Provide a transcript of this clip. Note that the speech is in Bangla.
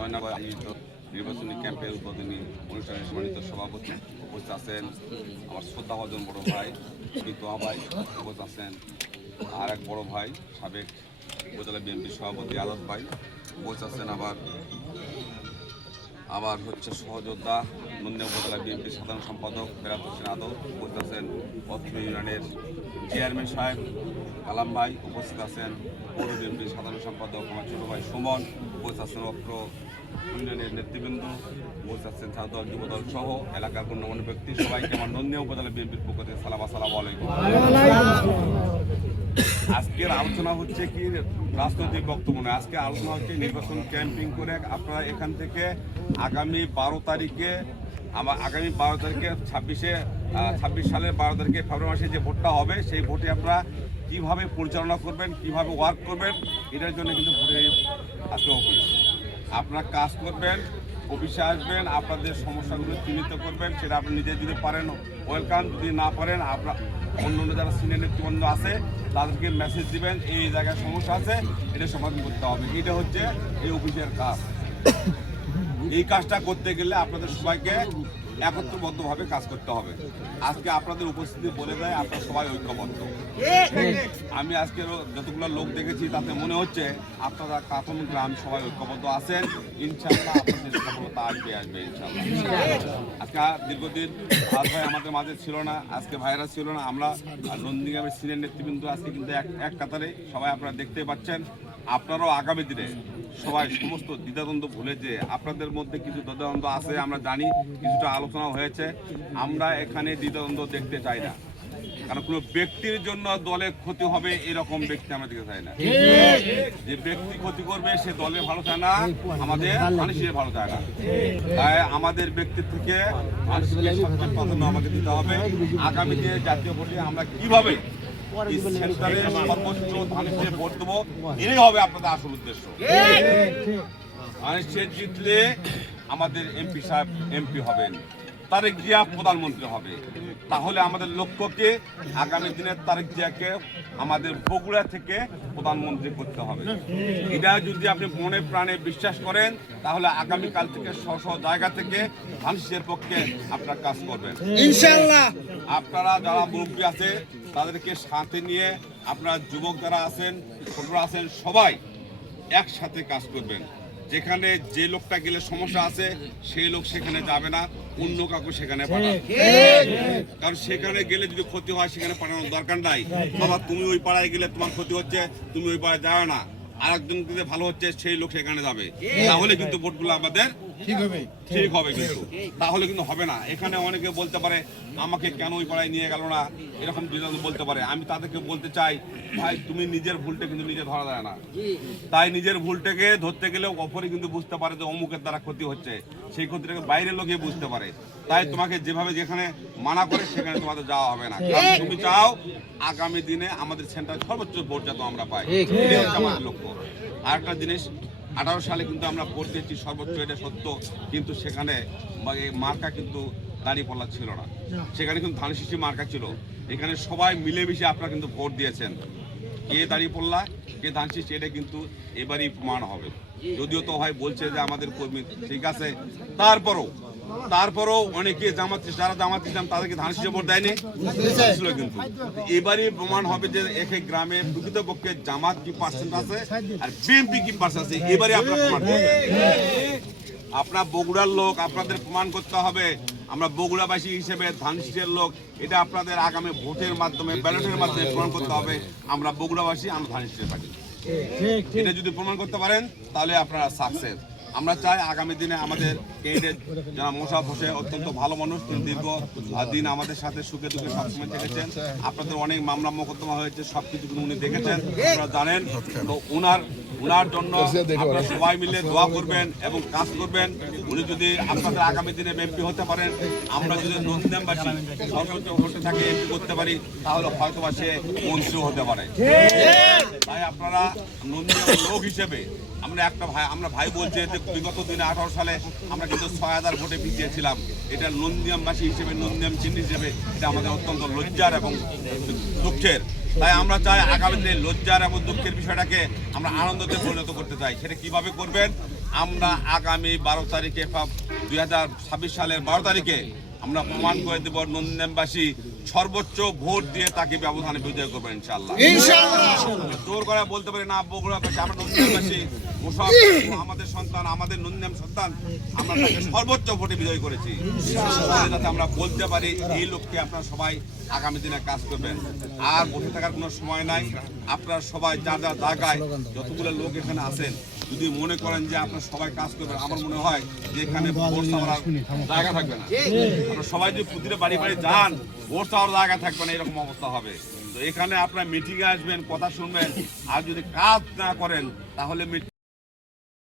নয় নম্বর আয়োজিত নির্বাচনী ক্যাম্পের উদ্বোধনী অনুষ্ঠানের সম্মানিত সভাপতি উপস্থিত আছেন। আমার শ্রদ্ধা ভজন বড় ভাই বিতোয়া ভাই উপস্থিত আছেন। আর এক বড় ভাই, সাবেক উপজেলা বিএনপির সভাপতি আজাদ ভাই উপস্থিত আছেন আবার। আবার হচ্ছে সহযোদ্ধা নন্দী উপজেলা বিএনপির সাধারণ সম্পাদক ফেরাত হোসেন আদব উপস্থিত আছেন অত্র ইউনিয়নের চেয়ারম্যান সাহেব কালাম ভাই, উপস্থিত আছেন পৌর বিএনপির সাধারণ সম্পাদক আমার ছোট ভাই সুমন, উপস্থিত আছেন অত্র ইউনিয়নের নেতৃবৃন্দ, উপস্থিত আছেন ছাত্রদল, যুবদল সহ এলাকার গণ্যমান্য ব্যক্তি। সবাইকে আমার নন্দী উপজেলা বিএনপির পক্ষ থেকে সালাম, আসসালামু আলাইকুম। আজকের আলোচনা হচ্ছে কি, রাজনৈতিক বক্তব্য নয়। আজকে আলোচনা হচ্ছে নির্বাচন ক্যাম্পিং করে আপনারা এখান থেকে আগামী বারো তারিখে আমার আগামী বারো তারিখে, ছাব্বিশে ছাব্বিশ সালের বারো তারিখে ফেব্রুয়ারি মাসে যে ভোটটা হবে, সেই ভোটে আপনারা কীভাবে পরিচালনা করবেন, কীভাবে ওয়ার্ক করবেন, এটার জন্য কিন্তু ভোটে আজকে অফিস আপনারা কাজ করবেন অফিসে আসবেন, আপনাদের সমস্যাগুলো চিহ্নিত করবেন, সেটা আপনি নিজে যদি পারেন ওয়েলকাম যদি না পারেন আপনার অন্য অন্য যারা সিনিয়র নেতৃবৃন্দ আছে, তাদেরকে মেসেজ দিবেন, এই জায়গায় সমস্যা আছে, এটা সমাধান করতে হবে। এটা হচ্ছে এই অফিসের কাজ। এই কাজটা করতে গেলে আপনাদের সবাইকে একত্রবদ্ধভাবে কাজ করতে হবে। আজকে আপনাদের উপস্থিতি বলে দেয়, আপনারা সবাই ঐক্যবদ্ধ। আমি আজকে যতগুলো লোক দেখেছি, তাতে মনে হচ্ছে আপনারা কাতন গ্রাম সবাই ঐক্যবদ্ধ আছেন। ইনশাআল্লাহ আপনাদের সফলতা আসবে আসবে, ইনশাআল্লাহ। আজকে দীর্ঘদিন আজ ভাই আমাদের মাঝে ছিল না, আজকে ভাইরা ছিল না, আমরা নন্দীগ্রামের সিনিয়র নেতৃবৃন্দ আজকে কিন্তু এক এক কাতারে সবাই আপনারা দেখতে পাচ্ছেন। আপনারাও আগামী দিনে সবাই সমস্ত দ্বিধাদ্বন্দ্ব ভুলে যে আপনাদের মধ্যে কিছু দ্বিধাদ্বন্দ্ব আছে, আমরা জানি, কিছুটা আলোচনা হয়েছে। আমরা এখানে দ্বিধাদ্বন্দ্ব দেখতে চাই না। কারণ কোনো ব্যক্তির জন্য দলে ক্ষতি হবে এরকম ব্যক্তি আমরা দেখতে চাই না। যে ব্যক্তি ক্ষতি করবে সে দলে ভালো চায় না আমাদের মানুষের ভালো চায় না। তাই আমাদের ব্যক্তি থেকে মানুষকে সবচেয়ে প্রাধান্য আমাকে দিতে হবে। আগামীতে জাতীয় ভোটে আমরা কীভাবে সেন্টারে সর্বোচ্চ মানুষের ভোট দেবো এটাই হবে আপনাদের আসল উদ্দেশ্য। মানুষের জিতলে আমাদের এমপি সাহেব এমপি হবেন। তারেক জিয়া প্রধানমন্ত্রী হবে। তাহলে আমাদের লক্ষ্যকে আগামী দিনে তারেক জিয়াকে আমাদের বগুড়া থেকে প্রধানমন্ত্রী করতে হবে। এটা যদি আপনি মনে প্রাণে বিশ্বাস করেন তাহলে আগামীকাল থেকে স্ব স্ব জায়গা থেকে মানুষের পক্ষে আপনার কাজ করবেন। ইনশাল্লাহ। আপনারা যারা মুরব্বী আছে তাদেরকে সাথে নিয়ে আপনারা যুবক যারা আছেন ছোটরা আছেন সবাই একসাথে কাজ করবেন। যেখানে যে লোকটা গেলে সমস্যা আছে সেই লোক সেখানে যাবে না অন্য কাউকে সেখানে পাঠাবে। কারণ সেখানে গেলে যদি ক্ষতি হয় সেখানে পাঠানোর দরকার নাই। বাবা তুমি ওই পাড়ায় গেলে তোমার ক্ষতি হচ্ছে তুমি ওই পাড়ায় যাও না। আর একজন ভালো হচ্ছে সেই লোক সেখানে যাবে। তাহলে কিন্তু ভোটগুলো আমাদের ঠিক হবে। ঠিক হবে কিন্তু। তাহলে কিন্তু হবে না। এখানে অনেকে বলতে পারে আমাকে কেন ওই পাড়ায় নিয়ে গেল না? এরকম বলতে পারে। আমি তাদেরকে বলতে চাই ভাই তুমি নিজের ভুলটা কিন্তু নিজে ধরা যায় না। তাই নিজের ভুলটাকে ধরতে গেলে অপরে কিন্তু বুঝতে পারে যে অমুকের দ্বারা ক্ষতি হচ্ছে। সেই ক্ষতিটাকে বাইরের লোকে বুঝতে পারে। তাই তোমাকে যেভাবে যেখানে মানা করে সেখানে তোমাদের যাওয়া হবে না। কারণ তুমি চাও আগামী দিনে আমাদের সেন্টার সর্বোচ্চ যাতে আমরা পাই। আমাদের লক্ষ্য। আর একটা জিনিস আঠারো সালে কিন্তু আমরা ভোট দিয়েছি সর্বোচ্চ এটা সত্য কিন্তু সেখানে মার্কা কিন্তু দাঁড়িয়ে পড়া ছিল না। সেখানে কিন্তু ধান শিশি মার্কা ছিল। এখানে সবাই মিলেমিশে আপনারা কিন্তু ভোট দিয়েছেন। কে দাঁড়িয়ে পড়লা কে ধান শিশি এটা কিন্তু এবারই প্রমাণ হবে। যদিও তো হয় বলছে যে আমাদের কর্মী ঠিক আছে? তারপরও তারপরও অনেকে জামাত যারা জামাত ইসলাম তাদেরকে ধান ভোট দেয়নি। ছিল কিন্তু। এবারই প্রমাণ হবে যে এক এক গ্রামে প্রকৃতপক্ষে জামাত কি পার্সেন্ট আছে আর বিএনপি কি পার্সেন্ট আছে এবারে আপনারা প্রমাণ আপনার বগুড়ার লোক আপনাদের প্রমাণ করতে হবে। আমরা বগুড়াবাসী হিসেবে ধানশিসের লোক এটা আপনাদের আগামী ভোটের মাধ্যমে ব্যালটের মাধ্যমে প্রমাণ করতে হবে। আমরা বগুড়াবাসী আমরা ধানশিসে থাকি। এটা যদি প্রমাণ করতে পারেন তাহলে আপনারা সাকসেস আমরা চাই আগামী দিনে আমাদের ক্যান্ডিডেট যারা মোশাফ হোসেন অত্যন্ত ভালো মানুষ, তিনি দীর্ঘ দিন আমাদের সাথে সুখে দুঃখে সবসময় থেকেছেন। আপনাদের অনেক মামলা মোকদ্দমা হয়েছে সব কিছু উনি দেখেছেন। আপনারা জানেন, তো ওনার ওনার জন্য আপনারা সবাই মিলে দোয়া করবেন এবং কাজ করবেন। উনি যদি আপনাদের আগামী দিনে এমপি হতে পারেন, আমরা যদি নন্দীবাসী সর্বোচ্চ ভোটে থাকে, এমপি করতে পারি, তাহলে হয়তো সে মন্ত্রীও হতে পারে। তাই আপনারা নন্দীগ্রাম লোক হিসেবে আমরা একটা ভাই আমরা ভাই বলছে যে বিগত দিনে আঠারো সালে আমরা কিন্তু ছয় হাজার ভোটে পিছিয়েছিলাম। এটা নন্দিয়ামবাসী হিসেবে নন্দিয়াম চিহ্ন হিসেবে এটা আমাদের অত্যন্ত লজ্জার এবং দুঃখের। তাই আমরা চাই আগামী দিনে লজ্জার এবং দুঃখের বিষয়টাকে আমরা আনন্দতে পরিণত করতে চাই। সেটা কীভাবে করবেন? আমরা আগামী বারো তারিখে দুই হাজার ছাব্বিশ সালের বারো তারিখে আমরা প্রমাণ করে দেব নন্দনবাসী সর্বোচ্চ ভোট দিয়ে তাকে ব্যবধানে বিজয় করব ইনশাল্লাহ জোর করে বলতে পারি না বগুড়া আমরা নন্দনবাসী মুসাফ আমাদের সন্তান, আমাদের নন্দিয়াম সন্তান, আমরা তাকে সর্বোচ্চ ভোটে বিজয় করেছি। যাতে আমরা বলতে পারি, এই লোককে আপনারা সবাই আগামী দিনে কাজ করবেন। আর বসে থাকার কোনো সময় নাই। আপনারা সবাই যা যা জায়গায় যতগুলো লোক এখানে আছেন, যদি মনে করেন যে আপনারা সবাই কাজ করবেন, আমার মনে হয় যে এখানে ভোট চাওয়ার জায়গা থাকবে না। সবাই যদি প্রতিটা বাড়ি বাড়ি যান, ভোট চাওয়ার জায়গা থাকবে না, এরকম অবস্থা হবে। তো এখানে আপনার মিটিংয়ে আসবেন, কথা শুনবেন। আর যদি কাজ না করেন, তাহলে